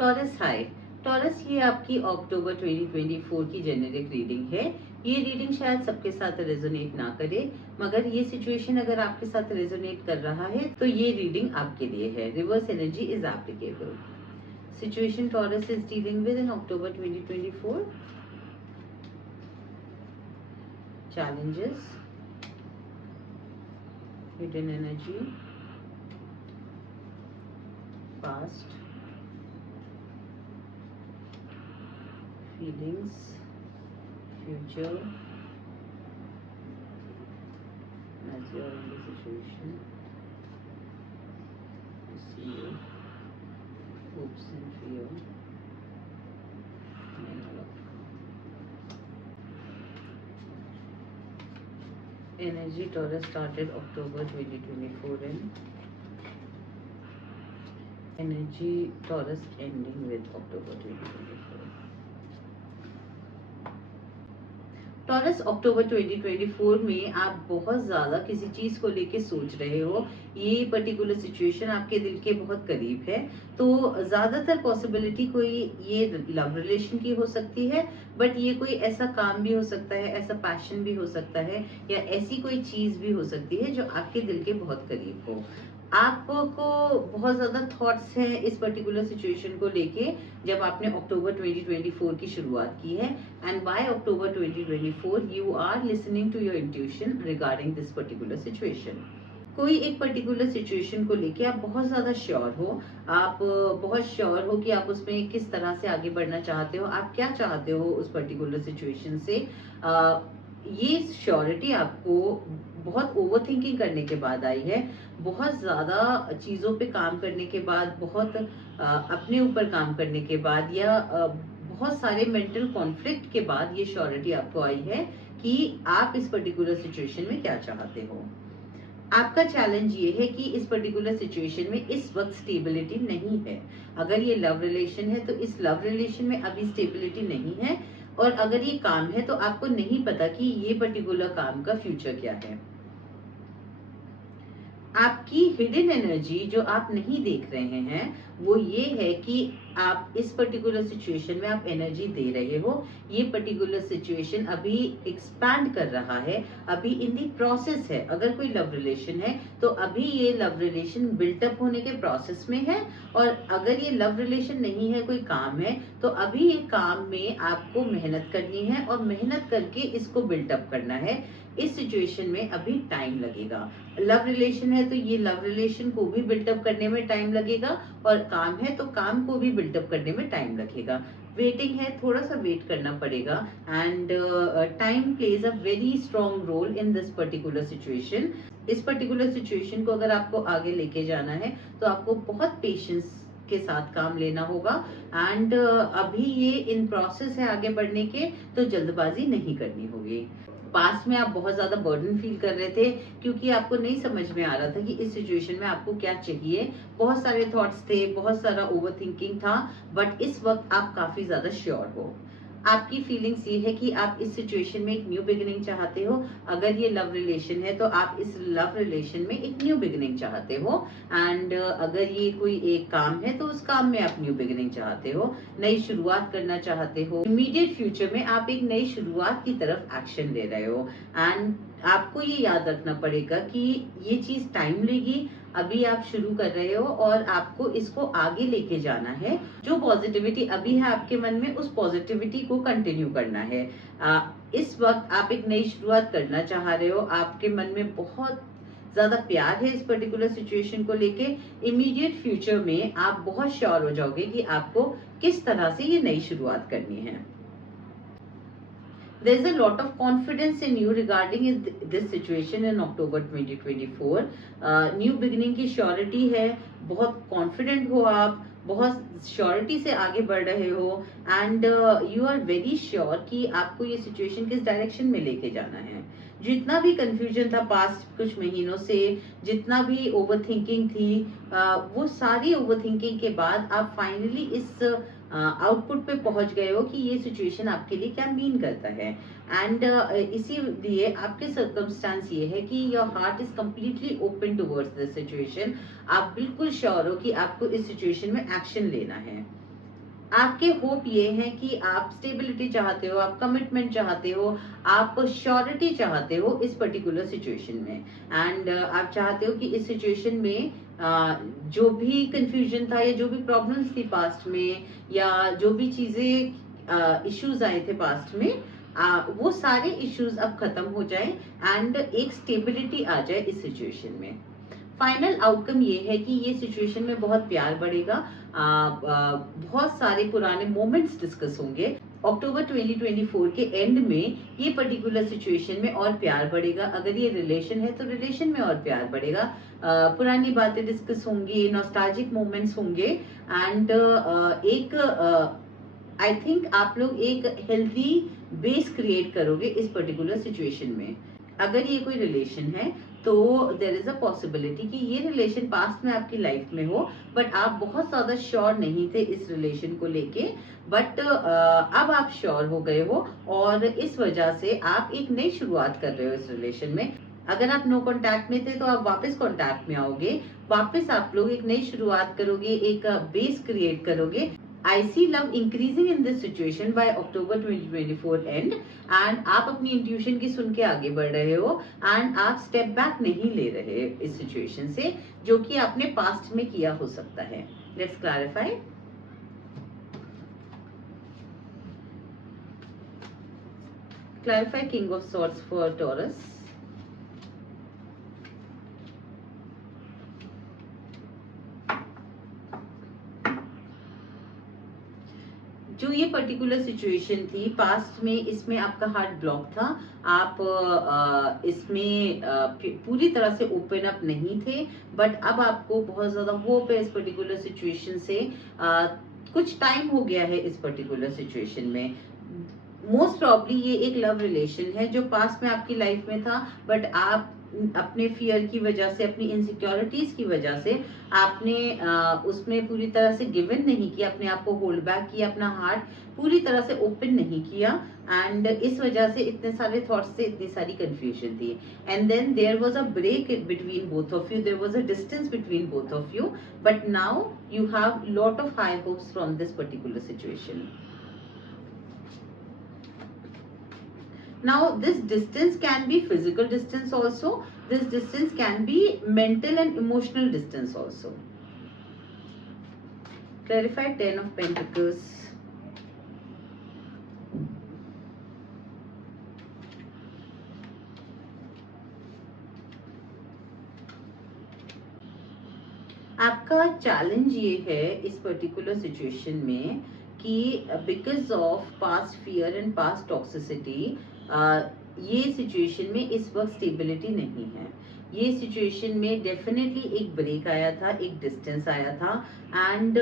Taurus high. Taurus, ये आपकी अक्टूबर 2024 की जेनेरिक रीडिंग है। ये रीडिंग शायद सबके साथ रेजोनेट ना करे, मगर ये सिचुएशन अगर आपके साथ रेजोनेट कर रहा है तो ये रीडिंग आपके लिए है। Reverse energy is applicable. Situation taurus is dealing with in October 2024। challenges, hidden energy, past, feelings, future, as you are in the situation, you see your hopes and fear, and all of energy. Taurus started October 2024 and energy Taurus ending with October 2024. Taurus, October 2024 में आप बहुत ज़्यादा किसी चीज़ को लेके सोच रहे हो। ये पर्टिकुलर सिचुएशन आपके दिल के बहुत करीब है, तो ज़्यादातर पॉसिबिलिटी कोई ये लव रिलेशन की हो सकती है, बट ये कोई ऐसा काम भी हो सकता है, ऐसा पैशन भी हो सकता है, या ऐसी कोई चीज़ भी हो सकती है जो आपके दिल के बहुत करीब हो। आपको बहुत ज़्यादा थॉट्स हैं इस पर्टिकुलर सिचुएशन को लेके जब आपने अक्टूबर 2024 की शुरुआत की है, and by October 2024 you are listening to your intuition regarding this particular situation. कोई एक पर्टिकुलर सिचुएशन को लेके आप बहुत ज़्यादा श्योर हो, आप बहुत श्योर हो कि आप उसमें किस तरह से आगे बढ़ना चाहते हो, आप क्या चाहते हो उस पर्टिकुलर सिचुएशन से। ये श्योरिटी आपको बहुत ओवर थिंकिंग करने के बाद आई है, बहुत ज़्यादा चीज़ों पे काम करने के बाद, बहुत अपने ऊपर काम करने के बाद, या बहुत सारे मेंटल कॉन्फ्लिक्ट के बाद ये श्योरिटी आपको आई है कि आप इस पर्टिकुलर सिचुएशन में क्या चाहते हो। आपका चैलेंज ये है कि इस पर्टिकुलर सिचुएशन में इस वक्त स्टेबिलिटी नहीं है। अगर ये लव रिलेशन है तो इस लव रिलेशन में अभी स्टेबिलिटी नहीं है, और अगर ये काम है तो आपको नहीं पता कि ये पर्टिकुलर काम का फ्यूचर क्या है। आपकी हिडन एनर्जी जो आप नहीं देख रहे हैं वो ये है कि आप इस पर्टिकुलर सिचुएशन में आप एनर्जी दे रहे हो। ये पर्टिकुलर सिचुएशन अभी एक्सपैंड कर रहा है, अभी इन दी प्रोसेस है। अगर कोई लव रिलेशन है तो अभी ये लव रिलेशन बिल्टअप होने के प्रोसेस में है, और अगर ये लव रिलेशन नहीं है, कोई काम है, तो अभी ये काम में आपको मेहनत करनी है और मेहनत करके इसको बिल्टअप करना है। इस सिचुएशन में अभी टाइम लगेगा। लव रिलेशन है तो ये लव रिलेशन को भी बिल्टअप करने में टाइम लगेगा, और काम है तो काम को भी बिल्टअप करने में टाइम लगेगा। वेटिंग है, थोड़ा सा वेट करना पड़ेगा, and time plays a very strong role in this particular situation. इस पर्टिकुलर सिचुएशन को अगर आपको आगे लेके जाना है तो आपको बहुत पेशेंस के साथ काम लेना होगा, एंड अभी ये इन प्रोसेस है आगे बढ़ने के, तो जल्दबाजी नहीं करनी होगी। पास्ट में आप बहुत ज्यादा बर्डन फील कर रहे थे क्योंकि आपको नहीं समझ में आ रहा था कि इस सिचुएशन में आपको क्या चाहिए। बहुत सारे थॉट्स थे, बहुत सारा ओवर थिंकिंग था, बट इस वक्त आप काफी ज्यादा श्योर हो। आपकी फीलिंग्स ये है कि आप इस सिचुएशन में एक न्यू बिगिनिंग चाहते हो। अगर ये लव रिलेशन है तो आप इस लव रिलेशन में एक न्यू बिगिनिंग चाहते हो, एंड अगर ये कोई एक काम है तो उस काम में आप न्यू बिगिनिंग चाहते हो, नई शुरुआत करना चाहते हो। इमीडिएट फ्यूचर में आप एक नई शुरुआत की तरफ एक्शन ले रहे हो, एंड आपको ये याद रखना पड़ेगा कि ये चीज टाइम लेगी। अभी आप शुरू कर रहे हो और आपको इसको आगे लेके जाना है। जो पॉजिटिविटी अभी है आपके मन में, उस पॉजिटिविटी को कंटिन्यू करना है। इस वक्त आप एक नई शुरुआत करना चाह रहे हो, आपके मन में बहुत ज्यादा प्यार है इस पर्टिकुलर सिचुएशन को लेके। इमीडिएट फ्यूचर में आप बहुत श्योर हो जाओगे कि आपको किस तरह से ये नई शुरुआत करनी है। There is a lot of confidence in you regarding this situation in October 2024. New beginning की श्योरिटी है, बहुत कॉन्फिडेंट हो आप, बहुत श्योरिटी से आगे बढ़ रहे हो, and you are very sure कि आपको ये सिचुएशन किस डायरेक्शन में लेके जाना है। जितना भी कंफ्यूजन था पास्ट कुछ महीनों से, जितना भी ओवर थिंकिंग थी, वो सारी ओवर थिंकिंग के बाद आप फाइनली इस आउटपुट पे पहुंच गए हो कि ये सिचुएशन आपके लिए क्या मीन करता है। एंड इसीलिए आपके सर्कमस्टांस ये है कि your heart is completely open towards this situation. आप बिल्कुल श्योर हो कि आपको इस सिचुएशन में एक्शन लेना है। आपके होप ये हैं कि आप स्टेबिलिटी चाहते हो, आप कमिटमेंट चाहते हो, आप श्योरिटी चाहते हो इस पर्टिकुलर सिचुएशन में। एंड आप चाहते हो कि इस सिचुएशन में जो भी कंफ्यूजन था या जो भी प्रॉब्लम्स थी पास्ट में, या जो भी चीजें इश्यूज आए थे पास्ट में, वो सारे इश्यूज अब खत्म हो जाए एंड एक स्टेबिलिटी आ जाए इस सिचुएशन में। फाइनल आउटकम ये है कि ये सिचुएशन में बहुत प्यार बढ़ेगा, बहुत सारे पुराने मोमेंट्स डिस्कस होंगे। अक्टूबर 2024 के एंड में ये पर्टिकुलर सिचुएशन में और प्यार बढ़ेगा। अगर ये रिलेशन है तो रिलेशन में और प्यार बढ़ेगा, पुरानी बातें डिस्कस होंगी, नॉस्टैल्जिक मोमेंट्स होंगे एंड एक आई थिंक आप लोग एक हेल्दी बेस क्रिएट करोगे इस पर्टिकुलर सिचुएशन में। अगर ये कोई रिलेशन है तो देर इज अ पॉसिबिलिटी कि ये रिलेशन पास्ट में आपकी लाइफ में हो, बट आप बहुत ज्यादा श्योर नहीं थे इस रिलेशन को लेके, बट अब आप श्योर हो गए हो और इस वजह से आप एक नई शुरुआत कर रहे हो इस रिलेशन में। अगर आप नो कांटेक्ट में थे तो आप वापस कांटेक्ट में आओगे, वापस आप लोग एक नई शुरुआत करोगे, एक बेस क्रिएट करोगे। I see love increasing in this situation by October 2024 end and आप अपनी इंट्यूशन की सुन के आगे बढ़ रहे हो एंड आप स्टेप बैक नहीं ले रहे इस सिचुएशन से, जो कि आपने पास्ट में किया हो सकता है। Let's clarify. Clarify king of swords for taurus. जो ये पर्टिकुलर सिचुएशन थी पास्ट में, इसमें आपका हार्ट ब्लॉक था, आप इसमें पूरी तरह से ओपन अप नहीं थे, बट अब आपको बहुत ज्यादा होप है इस पर्टिकुलर सिचुएशन से। कुछ टाइम हो गया है इस पर्टिकुलर सिचुएशन में। मोस्ट प्रॉब्ली ये एक लव रिलेशन है जो पास्ट में आपकी लाइफ में था, बट आप अपने फियर की वजह से, अपनी इनसिक्योरिटीज की वजह से आपने उसमें पूरी तरह से गिवन नहीं किया, अपने आप को होल्ड बैक किया, अपना हार्ट पूरी तरह से ओपन नहीं किया एंड इस वजह से इतने सारे थॉट्स थे, इतनी सारी कंफ्यूजन थी and then there was a break between both of you, there was a distance between both of you, but now you have lot of high hopes from this particular situation. Now this distance can be physical distance also, this distance can be mental and emotional distance also. Clarify 10 of Pentacles. आपका challenge ये है इस particular situation में कि because of past fear and past toxicity ये situation में इस वक्त स्टेबिलिटी नहीं है। ये सिचुएशन में डेफिनेटली एक ब्रेक आया था, एक डिस्टेंस आया था एंड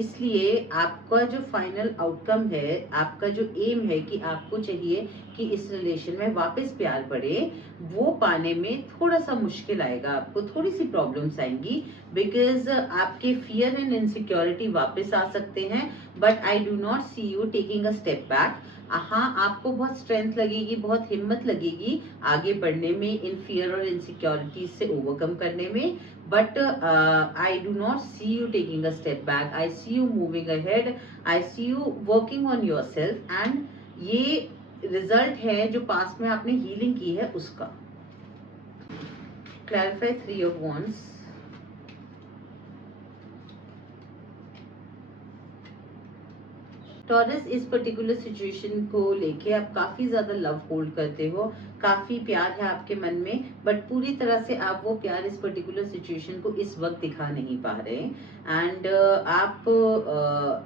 इसलिए आपका जो फाइनल आउटकम है, आपका जो एम है कि आपको चाहिए कि इस रिलेशन में वापस प्यार बढ़े, वो पाने में थोड़ा सा मुश्किल आएगा, आपको थोड़ी सी प्रॉब्लम्स आएंगी बिकॉज आपके फियर एंड इनसिक्योरिटी वापस आ सकते हैं, but I do not see you taking a step back. हाँ, आपको बहुत स्ट्रेंथ लगेगी, बहुत हिम्मत लगेगी आगे बढ़ने में, इन फियर और इनसिक्योरिटीज से ओवरकम करने में, but I do not see you taking a step back, I see you moving ahead, I see you working on yourself and ये रिजल्ट है जो पास्ट में आपने हीलिंग की है उसका. Clarify 3 of Wands. टॉरस, इस पर्टिकुलर सिचुएशन को लेके आप काफी ज्यादा लव होल्ड करते हो, काफी प्यार है आपके मन में, बट पूरी तरह से आप वो प्यार इस पर्टिकुलर सिचुएशन को इस वक्त दिखा नहीं पा रहे एंड आप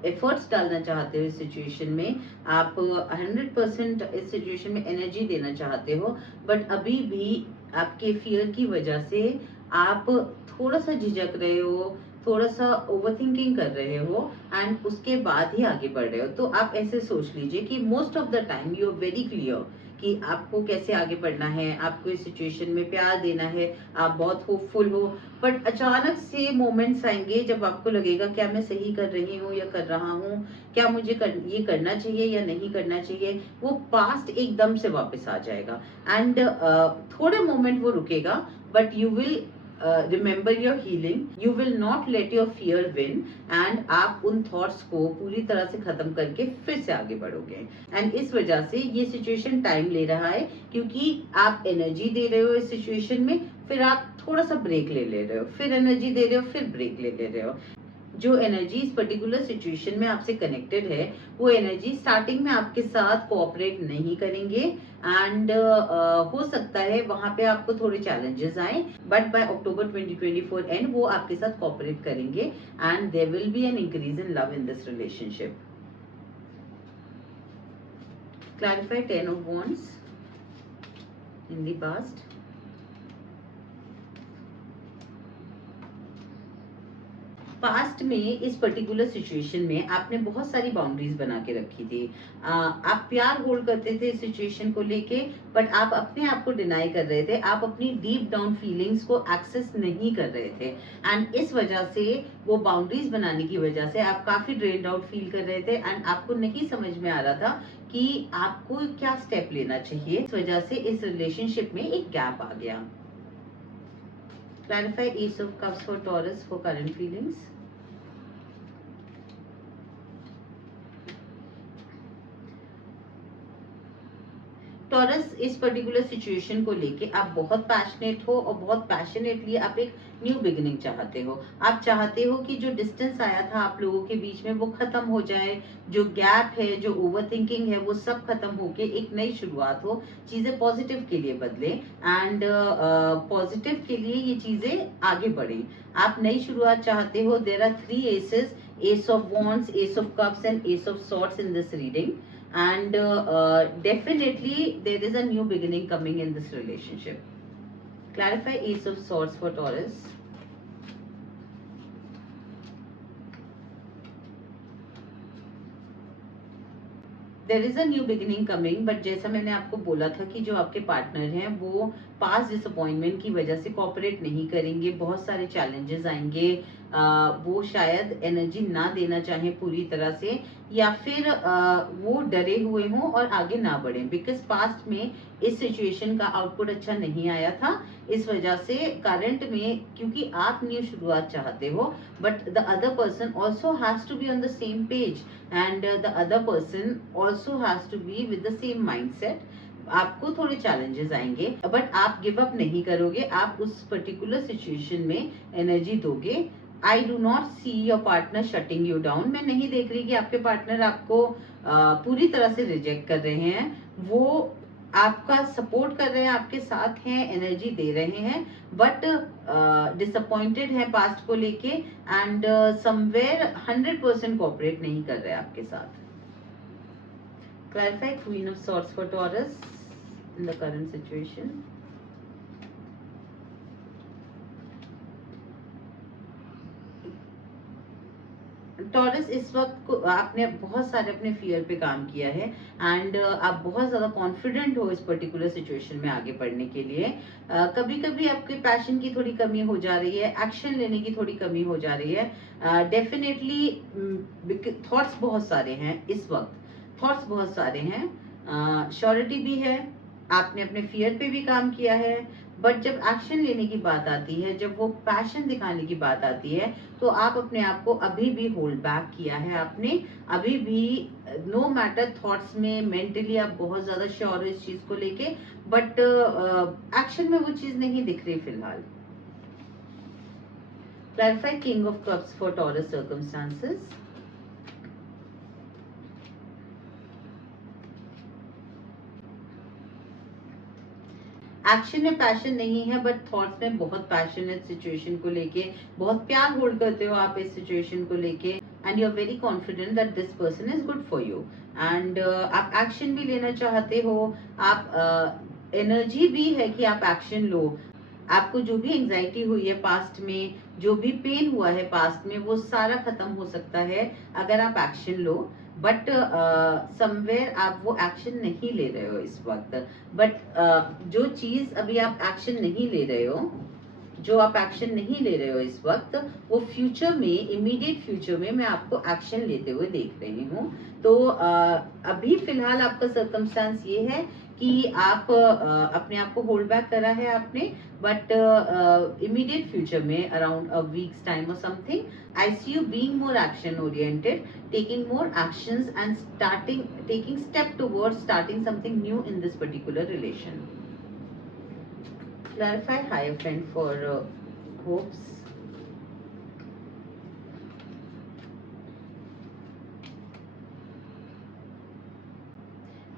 एफर्ट्स डालना चाहते हो इस सिचुएशन में, आप 100% इस सिचुएशन में एनर्जी देना चाहते हो, बट अभी भी आपके फियर की वजह से आप थोड़ा सा झिझक रहे हो, थोड़ा सा ओवरथिंकिंग कर रहे हो एंड उसके बाद ही आगे बढ़ रहे हो. तो आप ऐसे सोच लीजिए कि most of the time you are very clear कि आपको कैसे आगे बढ़ना है, आपको इस सिचुएशन में प्यार देना है, आप बहुत होपफुल हो, बट अचानक से मोमेंट्स आएंगे जब आपको लगेगा क्या मैं सही कर रही हूँ या कर रहा हूँ, क्या मुझे ये करना चाहिए या नहीं करना चाहिए. वो पास्ट एकदम से वापस आ जाएगा एंड थोड़ा मोमेंट वो रुकेगा, but you will remember your healing, you will not let your fear win, and आप उन थॉट्स को पूरी तरह से खत्म करके फिर से आगे बढ़ोगे। एंड इस वजह से ये सिचुएशन टाइम ले रहा है, क्योंकि आप एनर्जी दे रहे हो इस सिचुएशन में, फिर आप थोड़ा सा ब्रेक ले रहे हो, फिर एनर्जी दे रहे हो, फिर ब्रेक ले रहे हो। जो एनर्जी इस पर्टिकुलर सिचुएशन में आपसे कनेक्टेड है, वो एनर्जी स्टार्टिंग में आपके साथ कोऑपरेट नहीं करेंगे, एंड हो सकता है वहां पे आपको थोड़े चैलेंजेस आए, बट बाय अक्टूबर 2024 एंड वो आपके साथ कोऑपरेट करेंगे, and there will be an increase in love in this relationship. Clarify 10 of wands in the past. Past में इस पर्टिकुलर सिचुएशन में आपने बहुत सारी बाउंड्रीज बना के रखी थी। आप प्यार होल्ड करते थे इस सिचुएशन को लेके, बट आप अपने आप को डिनाई कर रहे थे, आप अपनी डीप डाउन फीलिंग्स को एक्सेस नहीं कर रहे थे, एंड इस वजह से वो बाउंड्रीज बनाने की वजह से आप काफी ड्रेन्ड आउट फील कर रहे थे, एंड आपको नहीं समझ में आ रहा था कि आपको क्या स्टेप लेना चाहिए। इस वजह से इस रिलेशनशिप में एक गैप आ गया। Clarify Ace of Cups for Taurus for current feelings. Taurus, इस पर्टिकुलर सिचुएशन को लेके आप बहुत पैशनेट हो, और बहुत पैशनेटली आप एक न्यू बिगिनिंग चाहते हो। आप चाहते हो कि जो डिस्टेंस आया था आप लोगों के बीच में वो खत्म हो जाए, जो गैप है, जो ओवर थिंकिंग है, वो सब खत्म होके एक नई शुरुआत हो, चीजें पॉजिटिव के लिए बदले, एंड पॉजिटिव के लिए ये चीजें आगे बढ़े। आप नई शुरुआत चाहते हो। There are 3 aces, ace of wands, ace of cups and ace of swords in this reading, and definitely there is a new beginning coming in this relationship. Clarify Ace of Swords for Taurus. There is a new beginning coming, but जैसा मैंने आपको बोला था कि जो आपके partner हैं वो पास्ट डिसअपॉइंटमेंट की वजह से कोऑपरेट नहीं करेंगे, बहुत सारे चैलेंजेस आएंगे, वो शायद एनर्जी ना देना चाहें पूरी तरह से, या फिर वो डरे हुए हों और आगे ना बढ़ें, बिकॉज पास्ट में इस सिचुएशन का आउटपुट अच्छा नहीं आया था। इस वजह से करंट में, क्योंकि आप न्यू शुरुआत चाहते हो, but the other person also has to be on the same page, and the other person also has to be with the same mindset. आपको थोड़े चैलेंजेस आएंगे, बट आप गिव अप नहीं करोगे, आप उस पर्टिकुलर सिचुएशन में एनर्जी दोगे। I do not see your partner shutting you down. मैं नहीं देख रही कि आपके पार्टनर आपको पूरी तरह से रिजेक्ट कर रहे हैं, वो आपका सपोर्ट कर रहे हैं, आपके साथ हैं, एनर्जी दे रहे हैं, बट डिसअपॉइंटेड है पास्ट को लेके, एंड समवेयर 100% कोऑपरेट नहीं कर रहे आपके साथ। Clarify Queen of Swords for Taurus in the current situation. Taurus, इस वक्त आपने बहुत सारे अपने फियर पे काम किया है, एंड आप बहुत ज्यादा कॉन्फिडेंट हो इस पर्टिकुलर सिचुएशन में आगे बढ़ने के लिए। कभी कभी आपके पैशन की थोड़ी कमी हो जा रही है, एक्शन लेने की थोड़ी कमी हो जा रही है। डेफिनेटली थॉट्स बहुत सारे हैं इस वक्त, थॉट्स बहुत सारे हैं, श्योरिटी भी है, आपने अपने फियर पे भी काम किया है, बट जब एक्शन लेने की बात आती है, जब वो पैशन दिखाने की बात आती है, तो आप अपने आप को अभी भी होल्ड बैक किया है आपने। अभी भी नो मैटर थॉट्स में, मेंटली आप बहुत ज्यादा श्योर हो इस चीज को लेके, बट एक्शन में वो चीज नहीं दिख रही फिलहाल। Clarify king of cups for taurus circumstances. Action में पैशन नहीं है, बट थॉट्स में बहुत पैशन है सिचुएशन को लेके, बहुत प्यार होल्ड करते हो आप इस सिचुएशन को लेके, and you are very confident that this person is good for you, and आप एक्शन भी लेना चाहते हो, आप एनर्जी भी है कि आप एक्शन लो। आपको जो भी एंजाइटी हुई है पास्ट में, जो भी पेन हुआ है पास्ट में, वो सारा खत्म हो सकता है अगर आप एक्शन लो, बट समवेयर आप वो एक्शन नहीं ले रहे हो इस वक्त। बट जो चीज अभी आप एक्शन नहीं ले रहे हो, जो आप एक्शन नहीं ले रहे हो इस वक्त, वो फ्यूचर में, इमीडिएट फ्यूचर में मैं आपको एक्शन लेते हुए देख रही हूँ। तो अभी फिलहाल आपका सर्कमस्टांस ये है कि आप अपने आप को होल्ड बैक करा है आपने, बट इमीडिएट फ्यूचर में अराउंड अ वीक्स टाइम और something, I see you being more action oriented, taking more actions and taking step towards starting something new in this particular relation. Clarify Hierophant for hopes.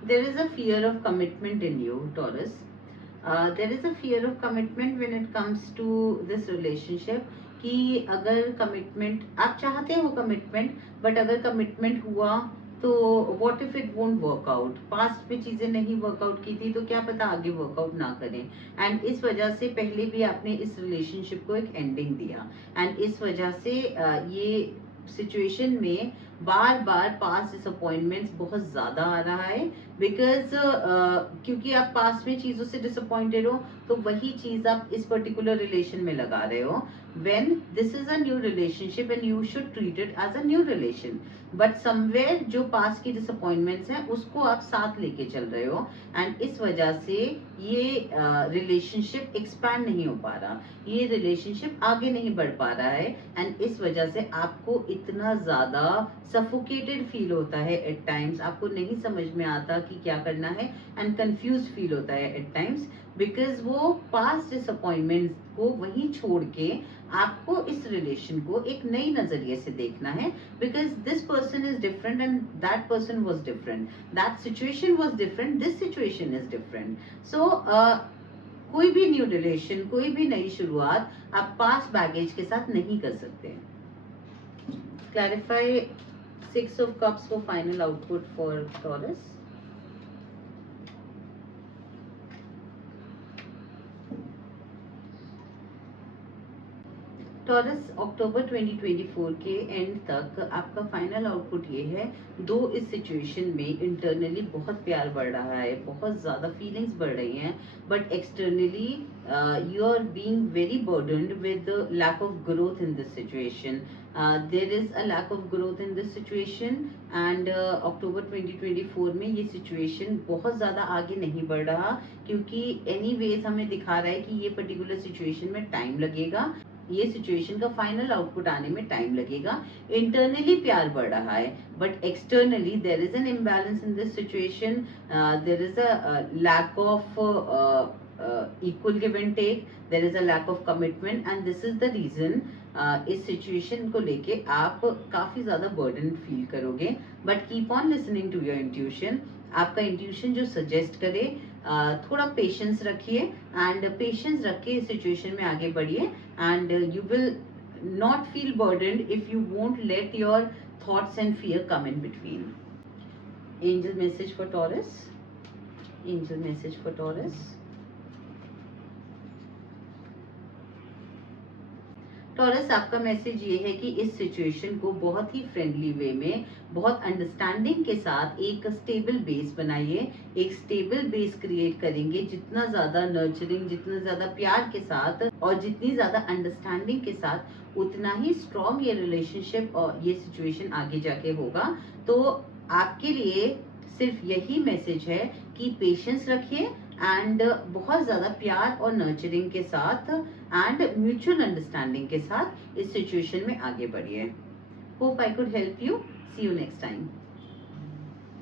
There is a fear of commitment in you, Taurus. There is a fear of commitment when it comes to this relationship, कि अगर commitment आप चाहते हो commitment, but अगर commitment हुआ तो what if it won't work out, past में चीजें नहीं वर्कआउट की थी तो क्या पता आगे वर्कआउट ना करें, एंड इस वजह से पहले भी आपने इस रिलेशनशिप को एक एंडिंग दिया, एंड इस वजह से ये सिचुएशन में बार बार पास्ट डिसअपॉइंटमेंट्स बहुत ज्यादा आ रहा है, बिकॉज क्योंकि आप पास्ट में चीजों से डिसअपॉइंटेड हो तो वही चीज आप इस पर्टिकुलर रिलेशन में लगा रहे हो, when this is a new relationship and you should treat it as a new relation, but somewhere जो पास की डिसअपॉइंटमेंट्स हैं उसको आप साथ लेके चल रहे हो, एंड इस वजह से ये रिलेशनशिप एक्सपैंड नहीं हो पा रहा, ये रिलेशनशिप आगे नहीं बढ़ पा रहा है, एंड इस वजह से आपको इतना ज्यादा सफोकेटेड फील होता है एट टाइम्स, आपको नहीं समझ में आता कि क्या करना है, एंड कंफ्यूज फील होता है एट टाइम्स, बिकॉज वो पास्ट डिसअपॉइंटमेंट को वहीं छोड़ के आपको इस रिलेशन को एक नई नजरिए से देखना है, because this person is different and that person was different, that situation was different, this situation is different, so कोई भी न्यू रिलेशन, कोई भी नई शुरुआत आप पास्ट बैगेज के साथ नहीं कर सकते. Clarify 6 of Cups for final output for Taurus. Taurus October 2024 के एंड तक आपका फाइनल आउटपुट ये है, दो इस सिचुएशन में इंटरनली बहुत प्यार बढ़ रहा है, बहुत ज़्यादा फीलिंग्स बढ़ रही हैं, but externally you are being very burdened with lack of growth in this situation. There is a lack of growth in this situation, and October 2024 में ये सिचुएशन बहुत ज़्यादा आगे नहीं बढ़ रहा, क्योंकि एनीवेज हमें दिखा रहा है कि ये पर्टिकुलर सिचुएशन में टाइम लगेगा, ये सिचुएशन का फाइनल आउटपुट आने में टाइम लगेगा. इंटरनली प्यार बढ़ रहा है, but externally there is an imbalance in this situation, there is a lack of equal give and take, there is a lack of commitment, and this is the reason इस situation को लेके आप काफी ज्यादा बर्डन फील करोगे, but keep on listening to your intuition. आपका intuition जो suggest करे, थोड़ा पेशेंस रखिए, एंड पेशेंस रख के इस सिचुएशन में आगे बढ़िए, and you will not feel burdened if you won't let your thoughts and fear come in between. Angel message for Taurus, angel message for Taurus. Taurus, आपका मैसेज ये है कि इस सिचुएशन को बहुत ही फ्रेंडली वे में, बहुत अंडरस्टैंडिंग के साथ एक स्टेबल बेस बनाइए, एक स्टेबल बेस क्रिएट करेंगे, जितना ज्यादा नर्चरिंग, जितना ज्यादा प्यार के साथ और जितनी ज्यादा अंडरस्टैंडिंग के साथ, उतना ही स्ट्रॉन्ग ये रिलेशनशिप और ये सिचुएशन आगे जाके होगा. तो आपके लिए सिर्फ यही मैसेज है कि पेशेंस रखिए, एंड बहुत ज्यादा प्यार और नर्चरिंग के साथ एंड म्यूचुअल अंडरस्टैंडिंग के साथ इस सिचुएशन में आगे बढ़िए. Hope I could help you. See you next time.